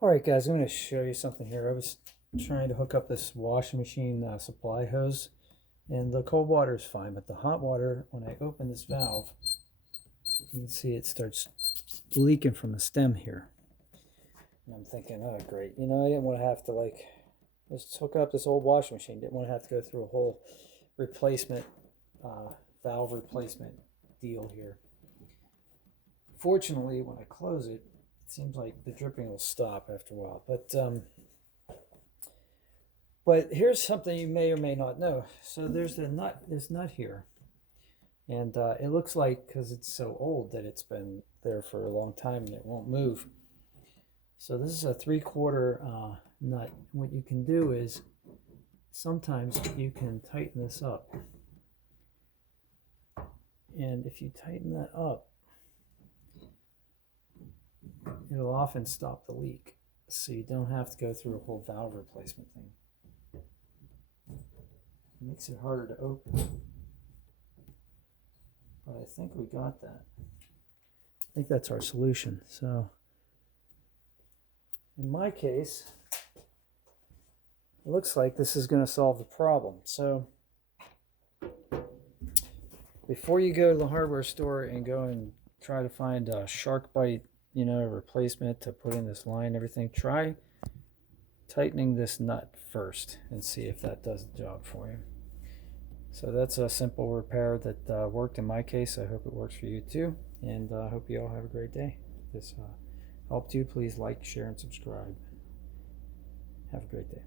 All right, guys, I'm going to show you something here. I was trying to hook up this washing machine supply hose, and the cold water is fine, but the hot water, when I open this valve, you can see it starts leaking from the stem here. And I'm thinking, oh, great. You know, I didn't want to have to, just hook up this old washing machine. Didn't want to have to go through a whole replacement, valve replacement deal here. Fortunately, when I close it, it seems like the dripping will stop after a while. But here's something you may or may not know. So there's this nut here, and it looks like because it's so old that it's been there for a long time and it won't move. So this is a 3/4 nut. What you can do is sometimes you can tighten this up, and if you tighten that up, it'll often stop the leak. So you don't have to go through a whole valve replacement thing. It makes it harder to open. But I think we got that. I think that's our solution. So in my case, it looks like this is going to solve the problem. So before you go to the hardware store and go and try to find a SharkBite, replacement to put in this line and everything, try tightening this nut first and see if that does the job for you. So that's a simple repair that worked in my case. I hope it works for you too, and I hope you all have a great day. If this helped you, please like, share, and subscribe. Have a great day.